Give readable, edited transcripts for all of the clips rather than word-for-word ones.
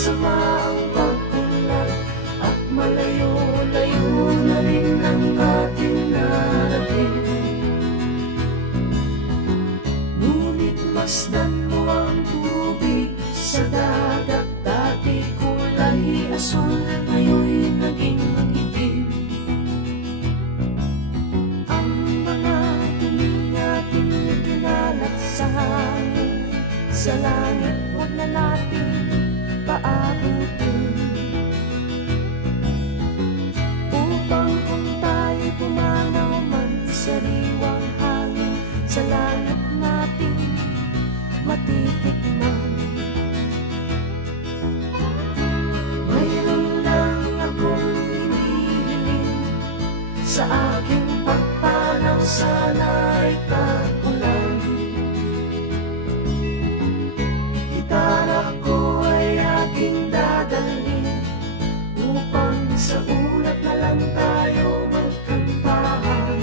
masama ang pag-unlad, at malayo-layo na rin ang ating narating. Ngunit masdan mo ang tubig sa dagat, dati kulay asul, ngayon'y naging itim. Ang mga dumi natin kinalat sa hangin, sa langit huwag na natin paabutin, upang kung tayo pumanaw man sa sariwang hangin, sa langit natin matitikman. Mayroon lang akong hinihiling, sa aking pagpanaw sana'y kakulan. Gitara ko ay aking dadalhin, upang sa ulap na lang tayo magkantahan.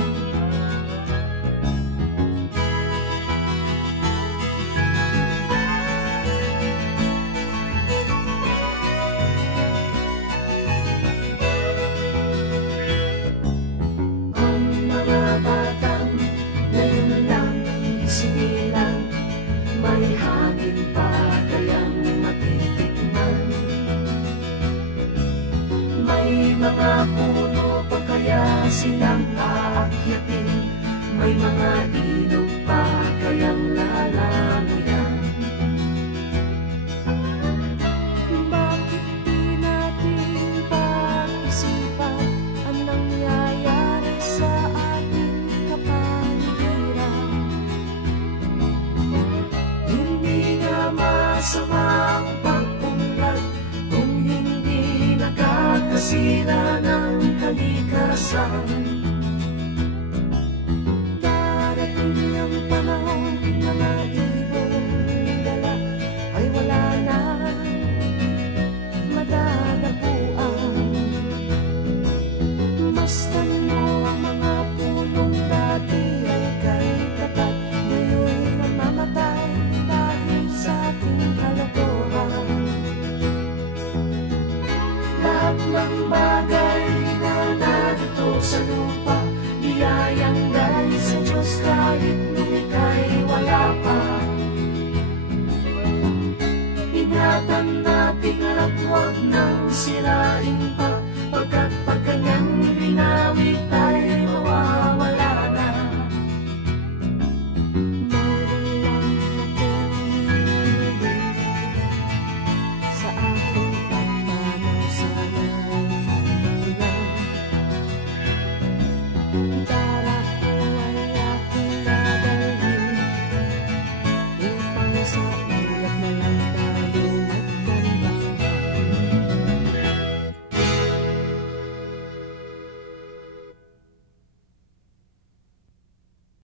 Ang mga batang ngayon lang isinilang, may hangin pa kayang matitikman. May mga puno pa kaya silang aakyatin, may mga ilog pa kayang lalangoyan. Bakit di natin pag-isipan ang nangyayari sa ating kapaligiran? Hindi nga masama ang pag-unlad kung hindi nakakasira ng kalikasan. Darating ang panahon, mga ibong dala ay wala na madadapuan. Masdan mo ang mga punong dati ay kay tapat, ngayon namamatay dahil sa ating kalokohan. Lahat ng bagay na narito sa lupa, biyayang galing sa Diyos kahit nung ika'y wala pa. Ingatan natin at huwag nang sirain pa, pagkat pag kanyang